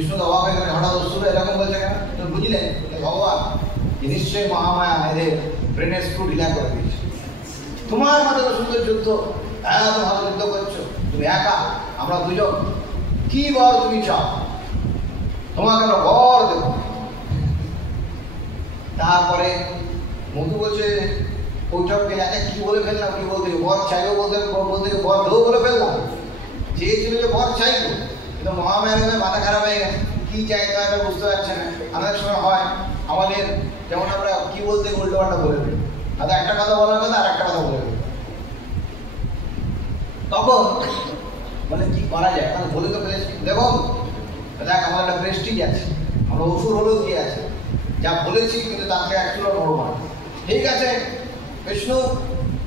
বিষ্ণু তো অবাক হয়ে গেলেন, হঠাৎ অসুর এরকম বলছে কেন? তো বুঝলেন ভগবান নিশ্চয়ই মহামায়া এদের ব্রেনের স্ক্রু ঢিলা করে দিয়েছে। তোমার মতো সুন্দর যুদ্ধ, এত ভালো যুদ্ধ করছো, তুমি একা, আমরা দুজন, কি বর তুমি চাও? তোমাকে আমরা বর দেব। তারপরে মধু বলছে কৌঠবকে, আচ্ছা কি বলে ফেললাম, কি বলতে বর চাইবো, বলতে বর দেবো বলে ফেললাম। চেয়েছিল যে বর চাইবো, কিন্তু মহামায়ার মাথা খারাপ হয়ে গেছে, কি চাইতে হবে বুঝতে পারছে না। আমাদের সময় হয় আমাদের যেমন আমরা কি বলতে উল্টো পাল্টা বলে দিই, তাদের একটা কথা বলার কথা আর একটা কথা বলে দিই। তখন মানে কি করা যায়, মানে বলে তো ফেলেছি, দেখুন দেখ আমার একটা প্রেস্টিজ আছে, আমরা অসুর হলেও কি আছে, যা বলেছি কিন্তু তাকে একচুলো নড়মান। ঠিক আছে বিষ্ণু,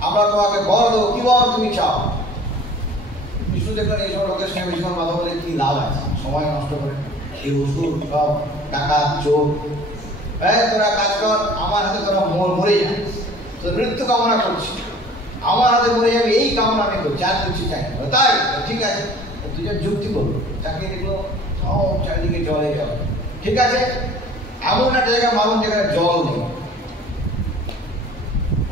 আমরা তোমাকে বর দেবো, কি বর তুমি চাও? বিষ্ণু দেখলেন এইসব লোকের সঙ্গে বেশিক্ষণ কথা বলে কি লাভ আছে, সময় নষ্ট করে। এই অসুর সব টাকা চোর, তোরা কাজ কর, আমার হাতে তোরা মরে যায়, তোর মৃত্যু কামনা করছি, আমার হাতে মরে যাবে এই কামনা আমি করছি, আর কিছু চাই না। তাই ঠিক আছে, দুজন যুক্তি করবো, চাকরি দেখলো সব চারিদিকে জলে জল। ঠিক আছে, এমন একটা জায়গায় মালুম যেখানে জল নেই।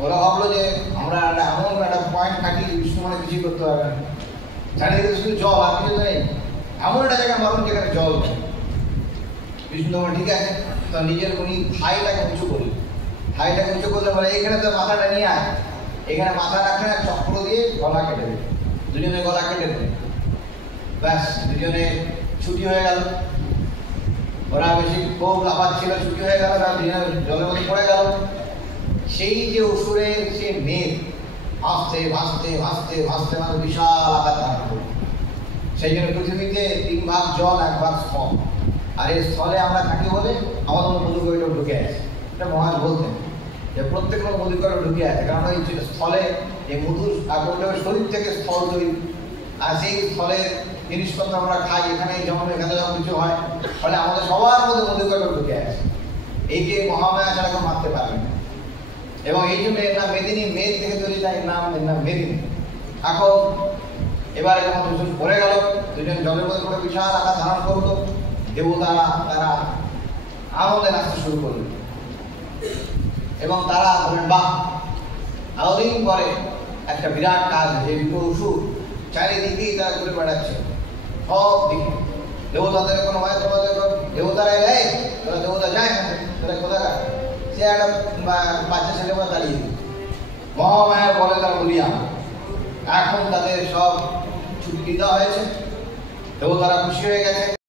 ওরা ভাবলো যে আমরা এমন একটা পয়েন্ট কাটি বিষ্ণু মানে কিছুই করতে পারবে না, চারিদিকে শুধু জল আর কিছু নেই, এমন একটা জায়গায় মালুম যেখানে জল নেই। বিষ্ণু তোমার ঠিক আছে, তো নিজের উনি থাইটাকে উঁচু করি, থাইটাকে উঁচু করলে বলে এখানে তো মাথাটা নিয়ে আয়, এখানে মাথা রাখলে চক্র দিয়ে গলা কেটে দেবে, দুজনে গলা কেটে দেবে, ব্যাস দুজনে ছুটি হয়ে গেল। ওরা বেশি খুব লাফাচ্ছিল, ছুটি হয়ে গেল, জলের মধ্যে পড়ে গেল। সেই যে অসুরের সে মেঘ ভাসতে ভাসতে ভাসতে ভাসতে ভাসতে বিশাল আকার ধারণ করল। সেই জন্য পৃথিবীতে 3 ভাগ জল 1 ভাগ স্থল, আর এই স্থলে আমরা থাকি বলে আমাদের মধুকৈটব ঢুকে আছে। এটা মহারাজ বলতেন যে প্রত্যেক মধুকৈটব ঢুকে আছে, কারণ ওই স্থলে এই মধুর কৈটবের শরীর থেকে স্থল তৈরি, আর সেই স্থলের জিনিসপত্র আমরা খাই, এখানে যেমন এখানে যেমন কিছু হয়, ফলে আমাদের সবার মধ্যে মধুকৈটব ঢুকে আছে। এই যে মহামায়া ছাড়া কেউ মারতে পারবে না, এবং এই জন্য এর নাম মেদিনী, মেঘ থেকে তৈরি, তাই এর নাম মেদিনী। এখন এবারে যখন দুজন পড়ে গেল, দুজন জলের মধ্যে করে বিশাল আকার ধারণ করলো, দেবতারা তারা আনন্দে নাচতে শুরু করলো, এবং তারা বলেন বাহ, এতদিন পরে একটা বিরাট কাজ, যে অসুর চারিদিকেই তারা ঘুরে বেড়াচ্ছে, সব দিকে দেবতাদের কোনো হয়, তোমাদের দেবতারা এলে তোরা দেবতা যায় না, তোরা কোথাকার, সে একটা বাচ্চা ছেলে মতো দাঁড়িয়ে দিল। মহামায়া বলে তার বলিয়া, এখন তাদের সব ছুটি দেওয়া হয়েছে, দেবতারা খুশি হয়ে গেছে।